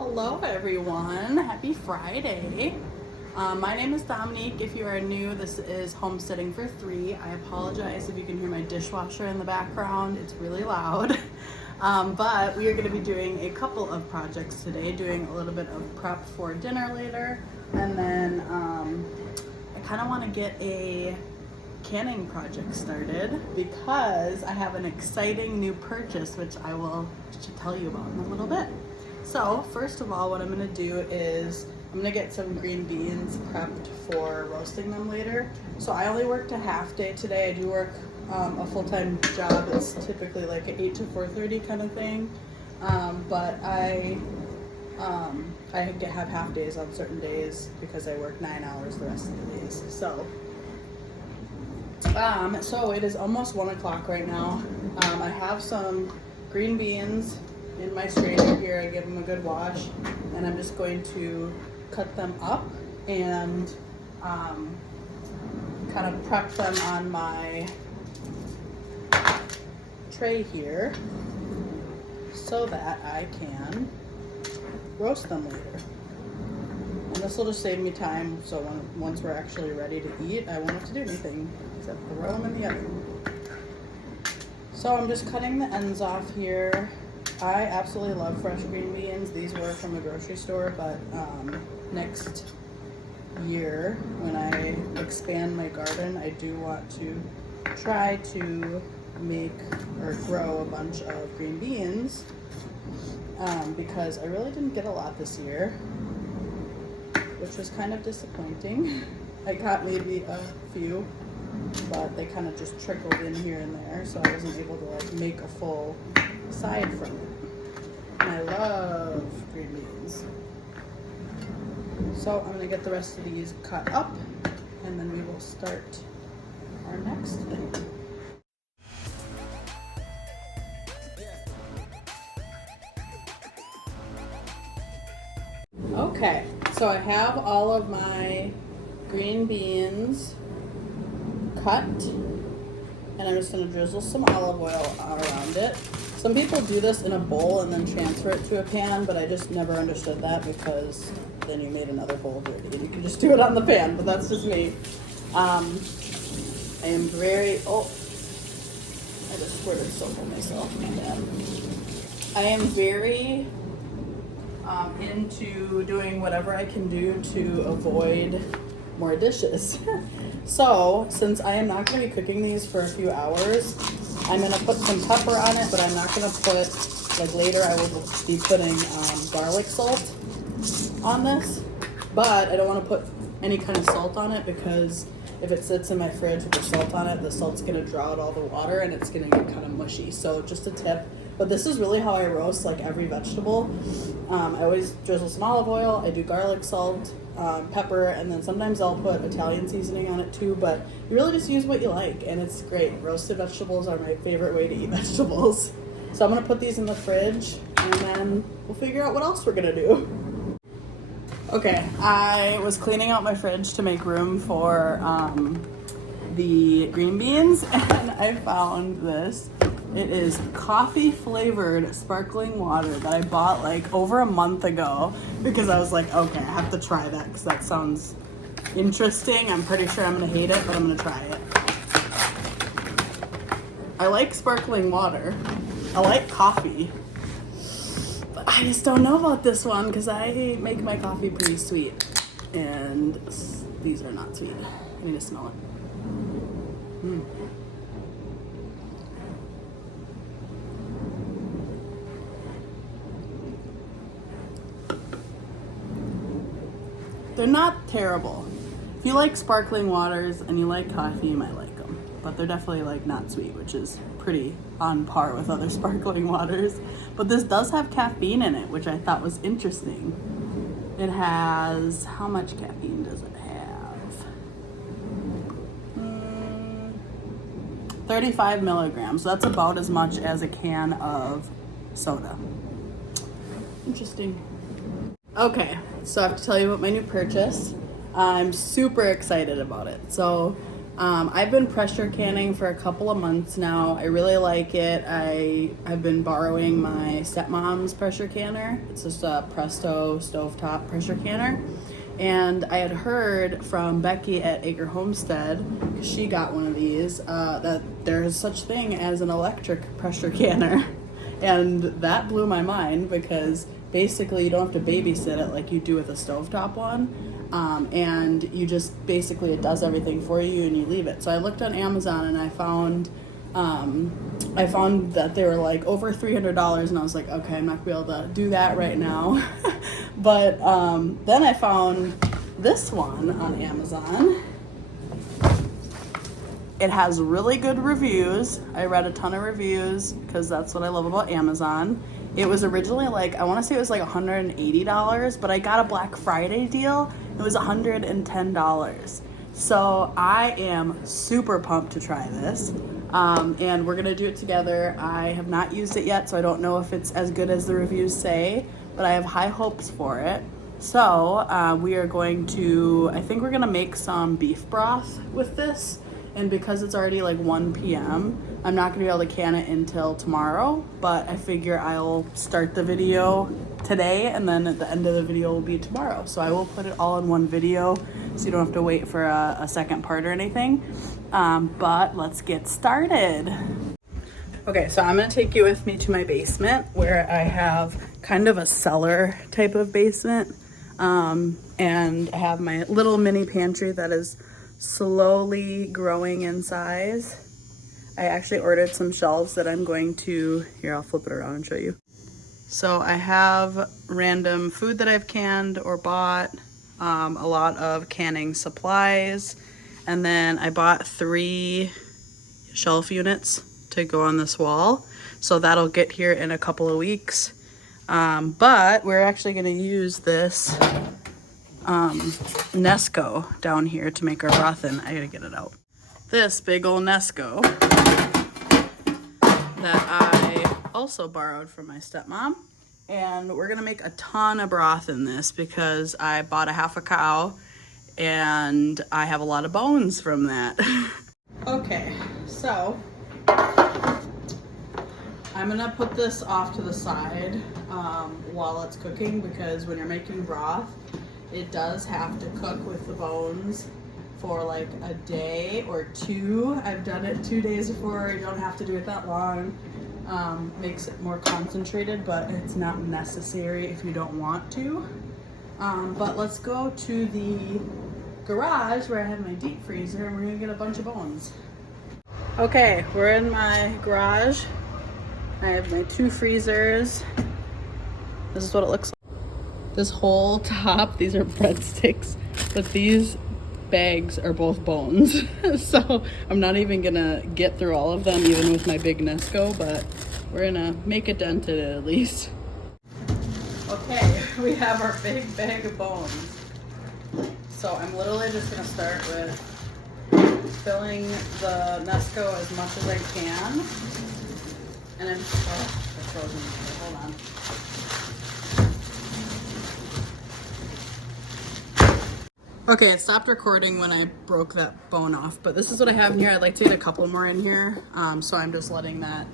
Hello everyone, happy Friday. My name is Dominique. If you are new, this is Homesteading for Three. I apologize if you can hear my dishwasher in the background, it's really loud. But we are going to be doing a couple of projects today, doing a little bit of prep for dinner later, and then I kind of want to get a canning project started because I have an exciting new purchase which I will tell you about in a little bit. So first of all, what I'm going to do is I'm going to get some green beans prepped for roasting them later. So I only worked a half day today. I do work a full-time job. It's typically like an 8 to 4:30 kind of thing, but I have half days on certain days because I work 9 hours the rest of the days. So it is almost 1 o'clock right now. I have some green beans in my strainer here. I give them a good wash, and I'm just going to cut them up and kind of prep them on my tray here so that I can roast them later. And this will just save me time, so once we're actually ready to eat, I won't have to do anything except throw them in the oven. So I'm just cutting the ends off here. I absolutely love fresh green beans. These were from the grocery store, but next year when I expand my garden, I do want to try to make or grow a bunch of green beans because I really didn't get a lot this year, which was kind of disappointing. I got maybe a few, but they kind of just trickled in here and there, so I wasn't able to like make a full side from it. And I love green beans. So I'm gonna get the rest of these cut up, and then we will start our next thing. Okay, so I have all of my green beans cut, and I'm just going to drizzle some olive oil around it. Some people do this in a bowl and then transfer it to a pan, but I just never understood that because then you made another bowl dirty, and you can just do it on the pan, but that's just me. I am very, I just squirted soap on myself, my bad. I am very into doing whatever I can do to avoid more dishes. So since I am not going to be cooking these for a few hours, I'm going to put some pepper on it, but I'm not going to put, like later I will be putting garlic salt on this, but I don't want to put any kind of salt on it because if it sits in my fridge with the salt on it, the salt's going to draw out all the water and it's going to get kind of mushy. So just a tip. But this is really how I roast like every vegetable. I always drizzle some olive oil, I do garlic salt, pepper, and then sometimes I'll put Italian seasoning on it too, but you really just use what you like, and it's great. Roasted vegetables are my favorite way to eat vegetables. So I'm gonna put these in the fridge, and then we'll figure out what else we're gonna do. Okay, I was cleaning out my fridge to make room for the green beans, and I found this. It is coffee flavored sparkling water that I bought like over a month ago because I was like, okay, I have to try that because that sounds interesting. I'm pretty sure I'm gonna hate it, but I'm gonna try it. I like sparkling water. I like coffee, but I just don't know about this one because I make my coffee pretty sweet, and these are not sweet. I need to smell it. They're not terrible. If you like sparkling waters and you like coffee, you might like them. But they're definitely like not sweet, which is pretty on par with other sparkling waters. But this does have caffeine in it, which I thought was interesting. It has, how much caffeine does it have? 35 milligrams. So that's about as much as a can of soda. Interesting. Okay, so I have to tell you about my new purchase. I'm super excited about it. So I've been pressure canning for a couple of months now. I really like it. I've been borrowing my stepmom's pressure canner. It's just a Presto stovetop pressure canner. And I had heard from Becky at Acre Homestead, she got one of these, that there's such thing as an electric pressure canner. And that blew my mind because basically you don't have to babysit it like you do with a stovetop one. And you just basically, it does everything for you and you leave it. So I looked on Amazon and I found that they were like over $300, and I was like, okay, I'm not gonna be able to do that right now. But then I found this one on Amazon. It has really good reviews. I read a ton of reviews because that's what I love about Amazon. It was originally like, I want to say it was like $180, but I got a Black Friday deal. It was $110. So I am super pumped to try this. And we're gonna do it together. I have not used it yet, so I don't know if it's as good as the reviews say, but I have high hopes for it. So we are going to, I think we're gonna make some beef broth with this. And because it's already like 1 p.m., I'm not gonna be able to can it until tomorrow, but I figure I'll start the video today and then at the end of the video will be tomorrow. So I will put it all in one video so you don't have to wait for a second part or anything. But let's get started. Okay, so I'm gonna take you with me to my basement where I have kind of a cellar type of basement. And I have my little mini pantry that is slowly growing in size. I actually ordered some shelves that I'm going to, here, I'll flip it around and show you. So I have random food that I've canned or bought, a lot of canning supplies, and then I bought 3 shelf units to go on this wall. So that'll get here in a couple of weeks. But we're actually gonna use this Nesco down here to make our broth in. I gotta get it out. This big old Nesco that I also borrowed from my stepmom. And we're gonna make a ton of broth in this because I bought a half a cow and I have a lot of bones from that. Okay, so I'm gonna put this off to the side while it's cooking, because when you're making broth, it does have to cook with the bones for like a day or 2. I've done it 2 days before. You don't have to do it that long. Makes it more concentrated, but it's not necessary if you don't want to. But let's go to the garage where I have my deep freezer and we're gonna get a bunch of bones. Okay, we're in my garage. I have my 2 freezers. This is what it looks like. This whole top, these are breadsticks, but these bags are both bones. So I'm not even gonna get through all of them, even with my big Nesco, but we're gonna make a dent in it at least. Okay, we have our big bag of bones. So I'm literally just gonna start with filling the Nesco as much as I can. And I'm, oh, they're frozen. Hold on. Okay, it stopped recording when I broke that bone off, but this is what I have in here. I'd like to get a couple more in here, so I'm just letting that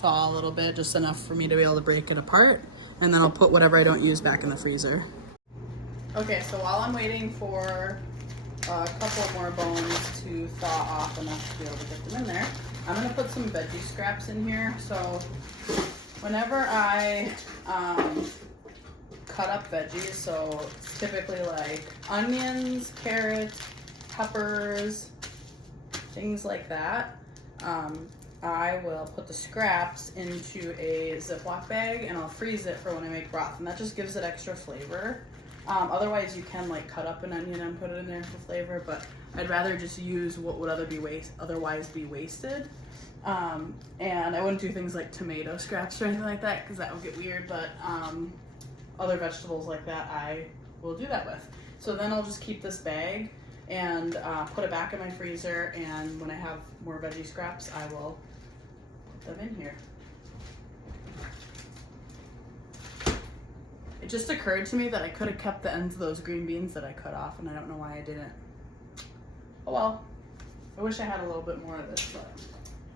thaw a little bit, just enough for me to be able to break it apart, and then I'll put whatever I don't use back in the freezer. Okay, so while I'm waiting for a couple more bones to thaw off enough to be able to get them in there, I'm gonna put some veggie scraps in here. So whenever I cut up veggies, so it's typically like onions, carrots, peppers, things like that, I will put the scraps into a Ziploc bag and I'll freeze it for when I make broth, and that just gives it extra flavor. Otherwise you can like cut up an onion and put it in there for flavor, but I'd rather just use what would otherwise be wasted. And I wouldn't do things like tomato scraps or anything like that because that would get weird, but other vegetables like that I will do that with. So then I'll just keep this bag and put it back in my freezer, and when I have more veggie scraps I will put them in here. It just occurred to me that I could have kept the ends of those green beans that I cut off, and I don't know why I didn't. Oh well. I wish I had a little bit more of this, but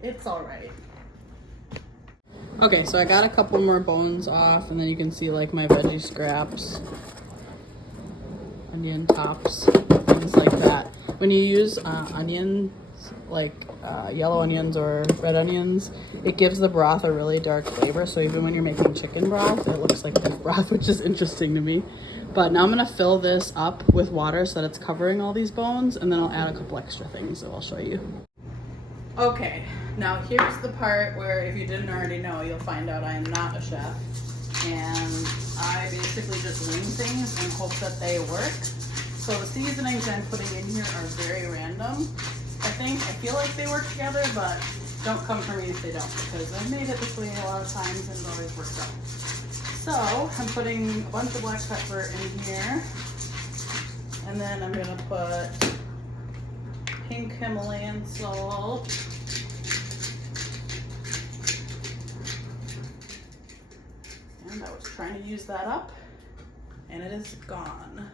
it's all right. Okay, so I got a couple more bones off, and then you can see like my veggie scraps, onion tops, things like that. When you use onions, like yellow onions or red onions, it gives the broth a really dark flavor. So even when you're making chicken broth, it looks like beef broth, which is interesting to me. But now I'm gonna fill this up with water so that it's covering all these bones, and then I'll add a couple extra things that I'll show you. Okay, now here's the part where if you didn't already know, you'll find out I am not a chef. And I basically just wing things and hope that they work. So the seasonings I'm putting in here are very random. I feel like they work together, but don't come for me if they don't, because I've made it this way a lot of times and it always works out. So I'm putting a bunch of black pepper in here, and then I'm gonna put pink Himalayan salt, and I was trying to use that up, and it is gone.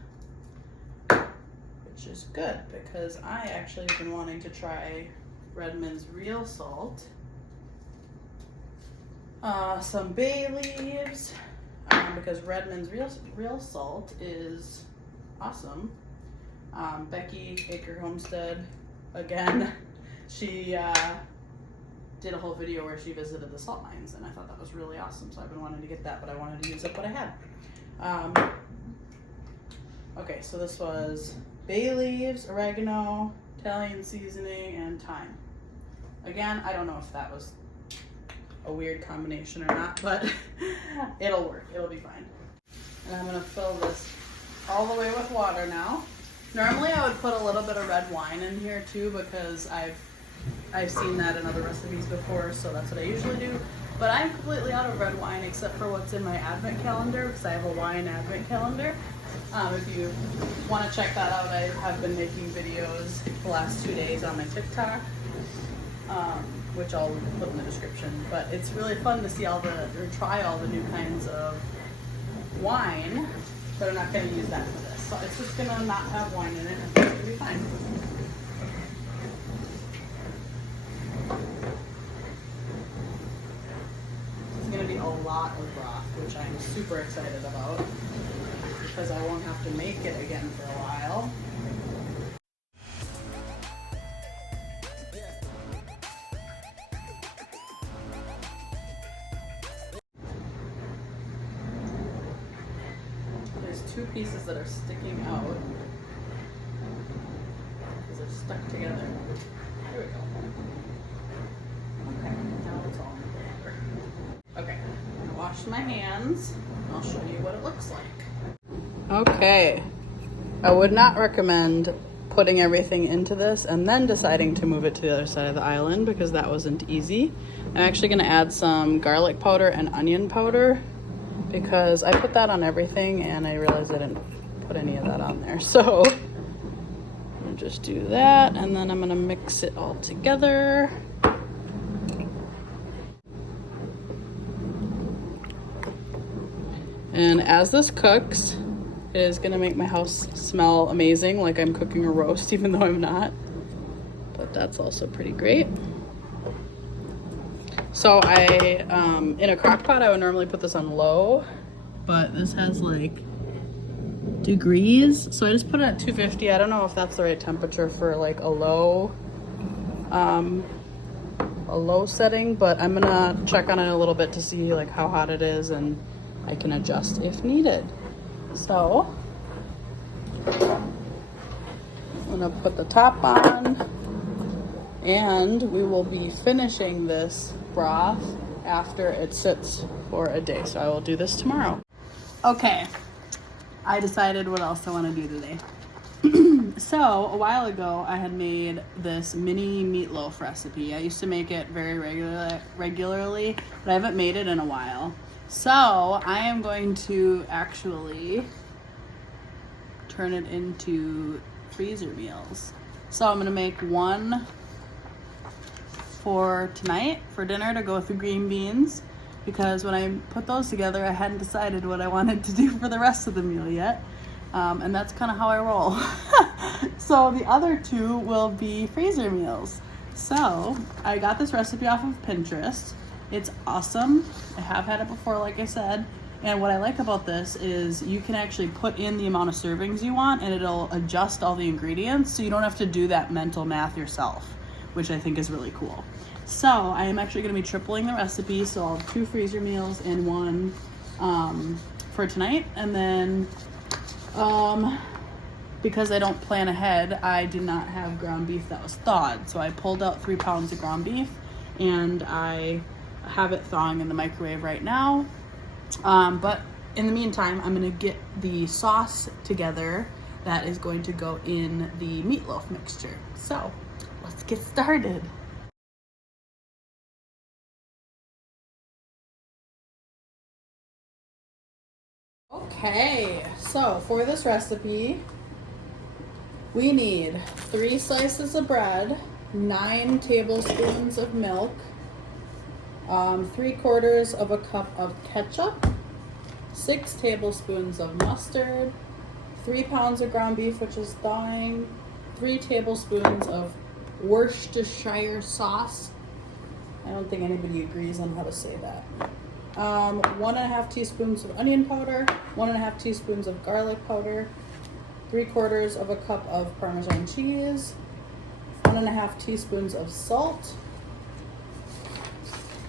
Which is good, because I actually have been wanting to try Redmond's real salt. Some bay leaves, because Redmond's real salt is awesome. Becky Acre Homestead, again, she did a whole video where she visited the salt mines, and I thought that was really awesome. So I've been wanting to get that, but I wanted to use up what I had. Okay, so this was bay leaves, oregano, Italian seasoning, and thyme. Again, I don't know if that was a weird combination or not, but it'll work. It'll be fine. And I'm gonna fill this all the way with water now. Normally I would put a little bit of red wine in here too, because I've seen that in other recipes before, so that's what I usually do. But I'm completely out of red wine except for what's in my advent calendar, because I have a wine advent calendar. If you want to check that out, I have been making videos the last 2 days on my TikTok, which I'll put in the description. But it's really fun to see try all the new kinds of wine, but I'm not going to use that for this. So it's just going to not have wine in it, and it's going to be fine. It's going to be a lot of broth, which I'm super excited about, because I won't have to make it again for a while. There's 2 pieces that are sticking out because they're stuck together. There we go. Okay, now it's all in the blender. Okay, I'm gonna wash my hands and I'll show you what it looks like. Okay, I would not recommend putting everything into this and then deciding to move it to the other side of the island, because that wasn't easy. I'm actually going to add some garlic powder and onion powder, because I put that on everything and I realized I didn't put any of that on there. So I'm going to just do that, and then I'm going to mix it all together. And as this cooks, it is gonna make my house smell amazing, like I'm cooking a roast, even though I'm not. But that's also pretty great. So in a crock pot, I would normally put this on low, but this has like degrees. So I just put it at 250. I don't know if that's the right temperature for like a low setting, but I'm gonna check on it a little bit to see like how hot it is, and I can adjust if needed. So I'm gonna put the top on, and we will be finishing this broth after it sits for a day. So I will do this tomorrow. Okay, I decided what else I want to do today. So a while ago I had made this mini meatloaf recipe. I used to make it very regularly, but I haven't made it in a while. So I am going to actually turn it into freezer meals. So I'm gonna make one for tonight for dinner to go with the green beans, because when I put those together, I hadn't decided what I wanted to do for the rest of the meal yet. And that's kind of how I roll. So the other two will be freezer meals. So I got this recipe off of Pinterest. It's awesome. I have had it before, like I said. And what I like about this is you can actually put in the amount of servings you want and it'll adjust all the ingredients so you don't have to do that mental math yourself, which I think is really cool. So I am actually going to be tripling the recipe. So I'll have 2 freezer meals and 1 for tonight. And then because I don't plan ahead, I did not have ground beef that was thawed. So I pulled out 3 pounds of ground beef and I have it thawing in the microwave right now. But in the meantime, I'm gonna get the sauce together that is going to go in the meatloaf mixture. So let's get started. Okay, so for this recipe, we need 3 slices of bread, 9 tablespoons of milk, 3/4 of a cup of ketchup, 6 tablespoons of mustard, 3 pounds of ground beef, which is thawing, 3 tablespoons of Worcestershire sauce. I don't think anybody agrees on how to say that. 1.5 teaspoons of onion powder, 1.5 teaspoons of garlic powder, 3/4 of a cup of Parmesan cheese, 1.5 teaspoons of salt,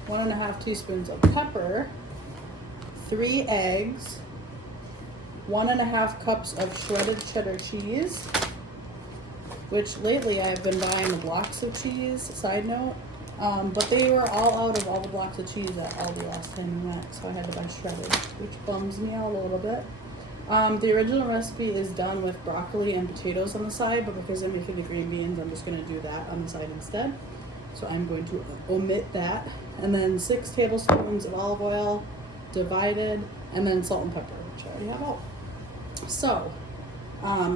1.5 teaspoons of pepper, 3 eggs, 1.5 cups of shredded cheddar cheese, which lately I've been buying the blocks of cheese, side note, but they were all out of all the blocks of cheese at Aldi last time we went, so I had to buy shredded, which bums me out a little bit. The original recipe is done with broccoli and potatoes on the side, but because I'm making the green beans, I'm just going to do that on the side instead. So I'm going to omit that. And then 6 tablespoons of olive oil, divided, and then salt and pepper, which I already have out. So,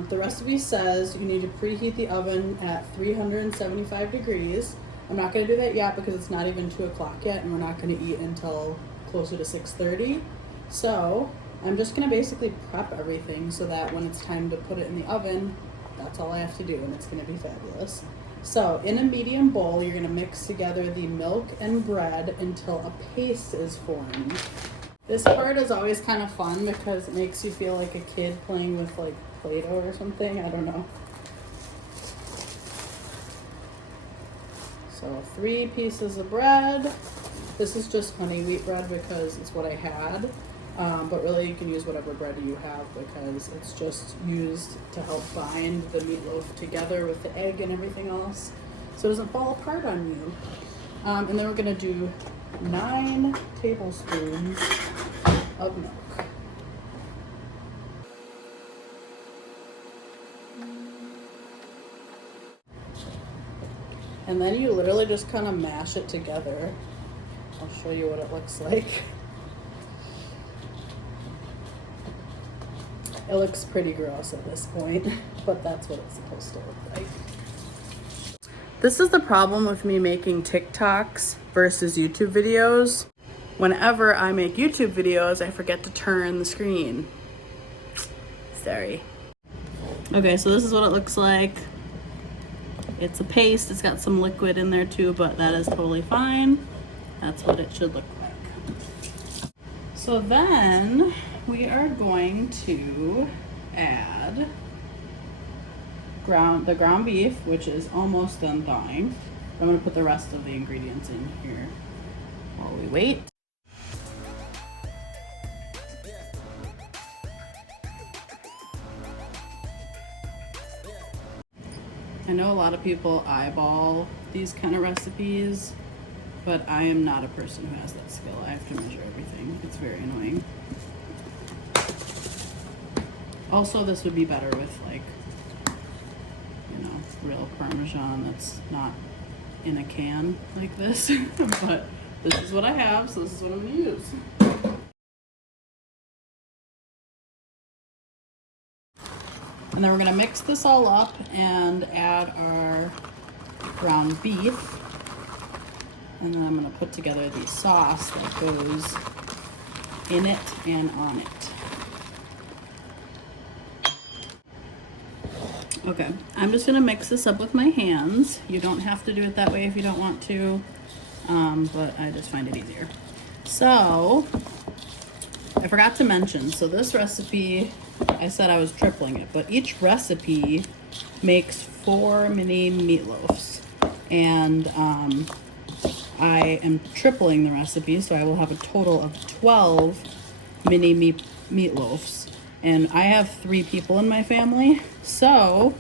the recipe says you need to preheat the oven at 375 degrees. I'm not going to do that yet because it's not even 2 o'clock yet, and we're not going to eat until closer to 6:30. So, I'm just going to basically prep everything so that when it's time to put it in the oven, that's all I have to do, and it's going to be fabulous. So, in a medium bowl, you're going to mix together the milk and bread until a paste is formed. This part is always kind of fun because it makes you feel like a kid playing with like Play-Doh or something. I don't know. So 3 pieces of bread. This is just honey wheat bread because it's what I had. But really you can use whatever bread you have because it's just used to help bind the meatloaf together with the egg and everything else so it doesn't fall apart on you. And then we're going to do 9 tablespoons of milk. And then you literally just kind of mash it together. I'll show you what it looks like. It looks pretty gross at this point, but that's what it's supposed to look like. This is the problem with me making TikToks versus YouTube videos. Whenever I make YouTube videos, I forget to turn the screen. Sorry. Okay, so this is what it looks like. It's a paste. It's got some liquid in there too, but that is totally fine. That's what it should look like. So then we are going to add the ground beef, which is almost done thawing. I'm going to put the rest of the ingredients in here while we wait. I know a lot of people eyeball these kind of recipes, but I am not a person who has that skill. I have to measure everything. It's very annoying. Also, this would be better with like, you know, real Parmesan that's not in a can like this. But this is what I have, so this is what I'm gonna use. And then we're gonna mix this all up and add our ground beef. And then I'm gonna put together the sauce that goes in it and on it. Okay, I'm just gonna mix this up with my hands. You don't have to do it that way if you don't want to, but I just find it easier. So, I forgot to mention, so this recipe, I said I was tripling it, but each recipe makes 4 mini meatloafs. And I am tripling the recipe, so I will have a total of 12 mini meatloafs. And I have 3 people in my family, so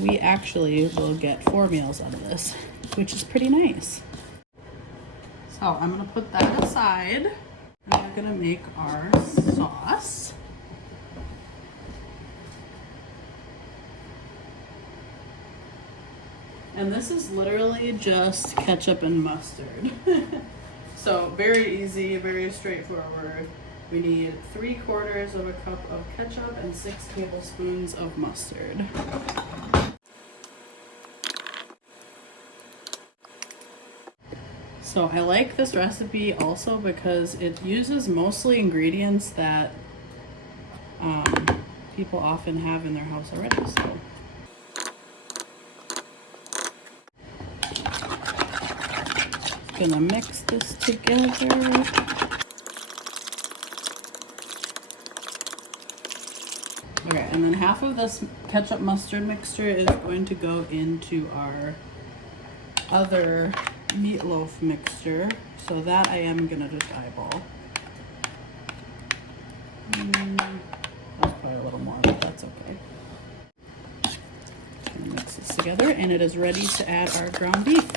we actually will get 4 meals out of this, which is pretty nice. So I'm gonna put that aside, and we're gonna make our sauce. And this is literally just ketchup and mustard. So very easy, very straightforward. We need 3/4 of a cup of ketchup and 6 tablespoons of mustard. So I like this recipe also because it uses mostly ingredients that people often have in their house already. So gonna mix this together. Okay, and then half of this ketchup mustard mixture is going to go into our other meatloaf mixture. So that I am gonna just eyeball. That's probably a little more, but that's okay. And mix this together, and it is ready to add our ground beef.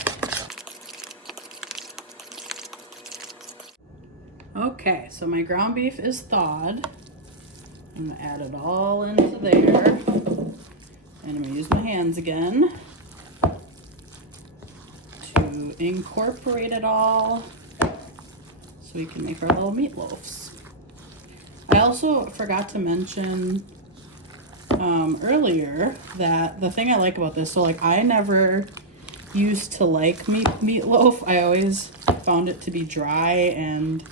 Okay, so my ground beef is thawed. I'm gonna add it all into there. And I'm gonna use my hands again to incorporate it all so we can make our little meatloafs. I also forgot to mention earlier that the thing I like about this, so like I never used to like meatloaf. I always found it to be dry and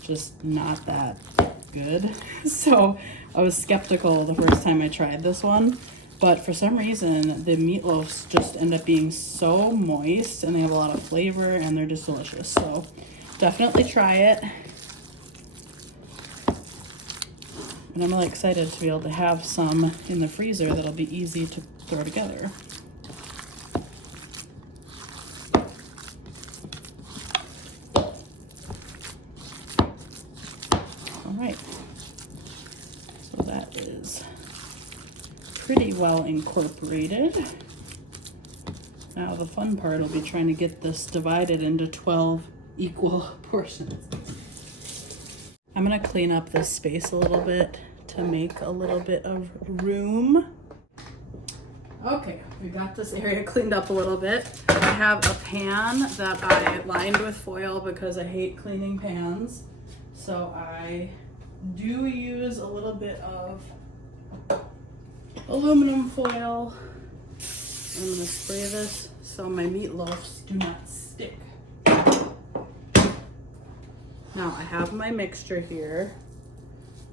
just not that good. So I was skeptical the first time I tried this one, but for some reason the meatloafs just end up being so moist and they have a lot of flavor and they're just delicious. So definitely try it. And I'm really excited to be able to have some in the freezer that'll be easy to throw together. All right, so that is pretty well incorporated. Now the fun part will be trying to get this divided into 12 equal portions. I'm gonna clean up this space a little bit to make a little bit of room. Okay, we got this area cleaned up a little bit. I have a pan that I lined with foil because I hate cleaning pans. So I do use a little bit of aluminum foil. I'm gonna spray this so my meatloafs do not stick. Now I have my mixture here.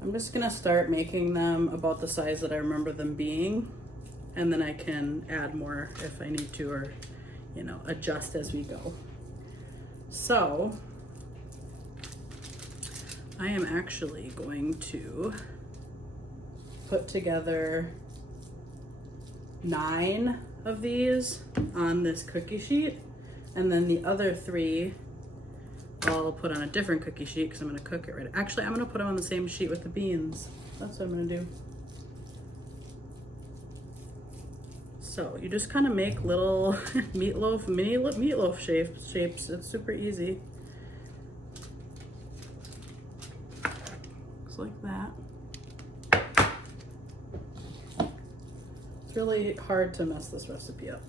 I'm just gonna start making them about the size that I remember them being, and then I can add more if I need to, or you know, adjust as we go. So I am actually going to put together 9 of these on this cookie sheet, and then the other 3 I'll put on a different cookie sheet because I'm going to cook it right. Actually, I'm going to put them on the same sheet with the beans. That's what I'm going to do. So you just kind of make little mini meatloaf shapes. It's super easy. Looks like that. It's really hard to mess this recipe up.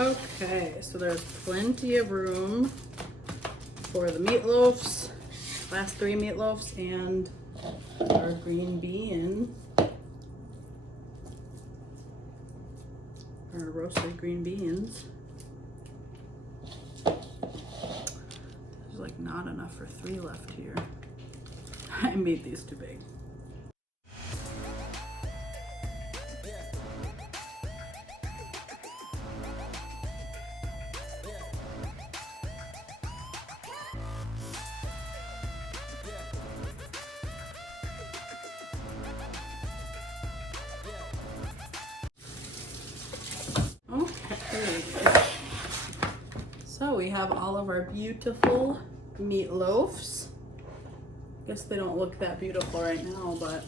Okay, so there's plenty of room for the meatloafs, last 3 meatloafs, and our green bean, our roasted green beans. There's like not enough for 3 left here. I made these too big. Okay, so we have all of our beautiful meatloafs. Guess they don't look that beautiful right now, but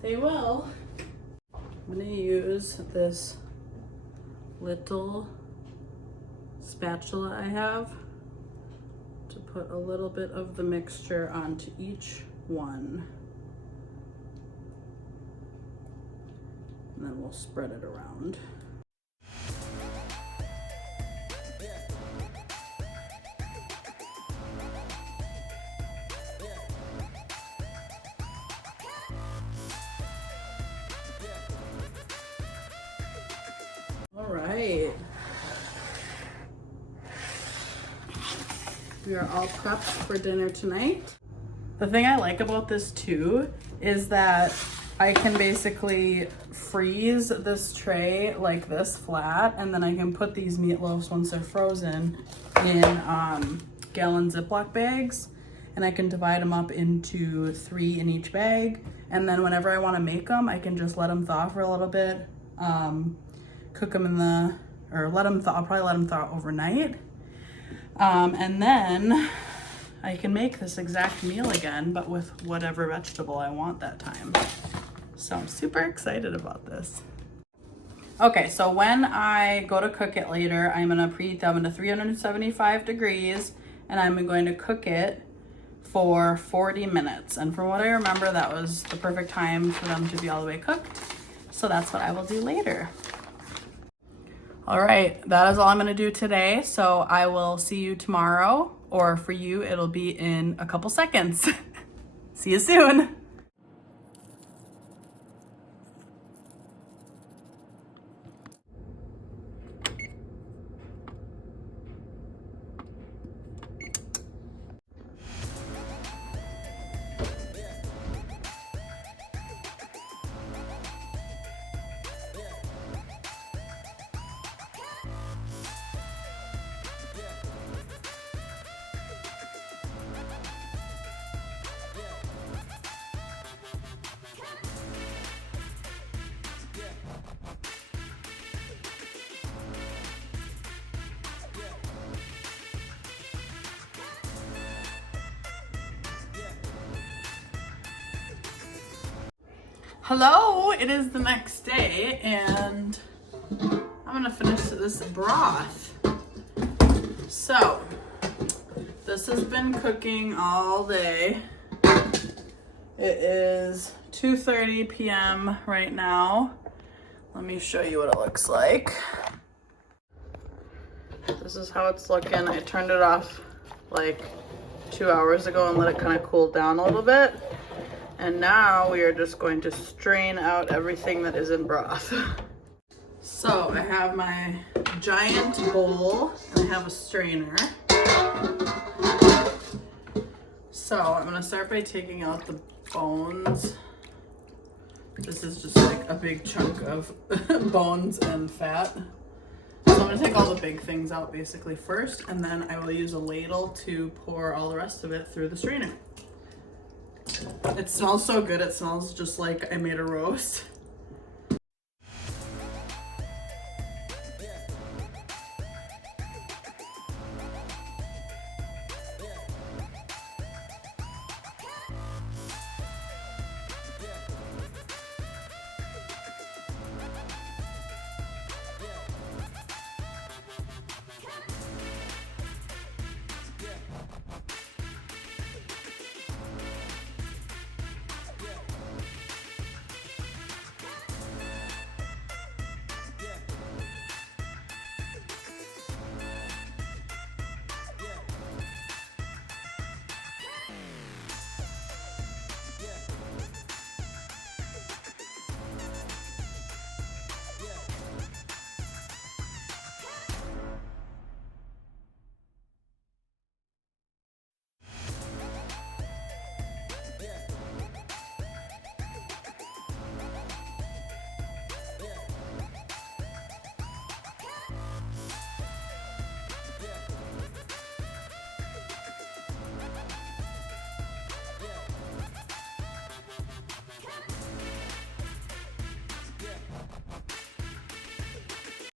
they will. I'm gonna use this little spatula I have to put a little bit of the mixture onto each one. And then we'll spread it around. All right. We are all prepped for dinner tonight. The thing I like about this too is that I can basically freeze this tray like this flat, and then I can put these meatloafs once they're frozen in gallon Ziploc bags, and I can divide them up into 3 in each bag. And then whenever I want to make them, I can just let them thaw for a little bit, cook them in the, or let them thaw, I'll probably let them thaw overnight. And then I can make this exact meal again, but with whatever vegetable I want that time. So I'm super excited about this. Okay, so when I go to cook it later, I'm gonna preheat the oven to 375 degrees, and I'm going to cook it for 40 minutes. And from what I remember, that was the perfect time for them to be all the way cooked. So that's what I will do later. All right, that is all I'm gonna do today. So I will see you tomorrow, or for you, it'll be in a couple seconds. See you soon. Hello, it is the next day, and I'm gonna finish this broth. So, this has been cooking all day. It is 2:30 p.m. right now. Let me show you what it looks like. This is how it's looking. I turned it off like 2 hours ago and let it kind of cool down a little bit. And now we are just going to strain out everything that is in broth. So I have my giant bowl and I have a strainer. So I'm gonna start by taking out the bones. This is just like a big chunk of bones and fat. So I'm gonna take all the big things out basically first, and then I will use a ladle to pour all the rest of it through the strainer. It smells so good, it smells just like I made a roast.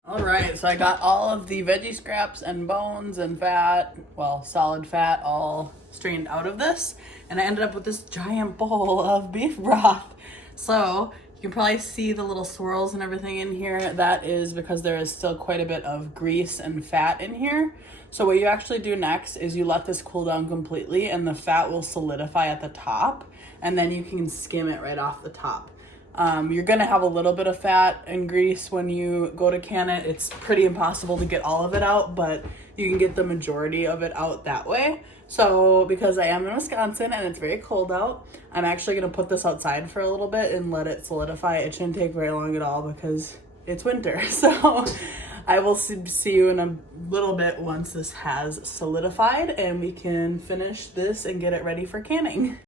All right, so I got all of the veggie scraps and bones and fat, well, solid fat, all strained out of this. And I ended up with this giant bowl of beef broth. So you can probably see the little swirls and everything in here. That is because there is still quite a bit of grease and fat in here. So what you actually do next is you let this cool down completely and the fat will solidify at the top. And then you can skim it right off the top. You're gonna have a little bit of fat and grease when you go to can it. It's pretty impossible to get all of it out, but you can get the majority of it out that way. So because I am in Wisconsin and it's very cold out, I'm actually gonna put this outside for a little bit and let it solidify. It shouldn't take very long at all because it's winter. So I will see you in a little bit once this has solidified and we can finish this and get it ready for canning.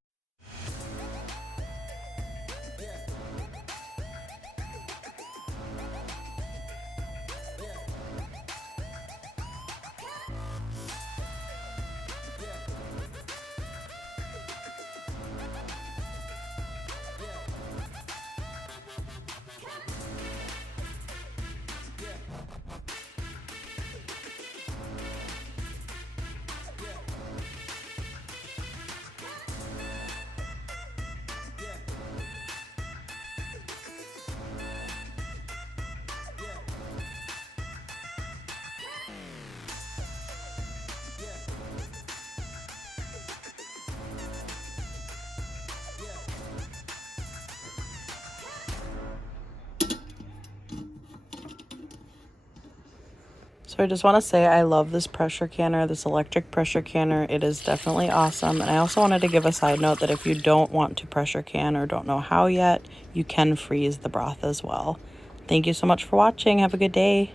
So I just want to say I love this pressure canner, this electric pressure canner. It is definitely awesome. And I also wanted to give a side note that if you don't want to pressure can or don't know how yet, you can freeze the broth as well. Thank you so much for watching. Have a good day.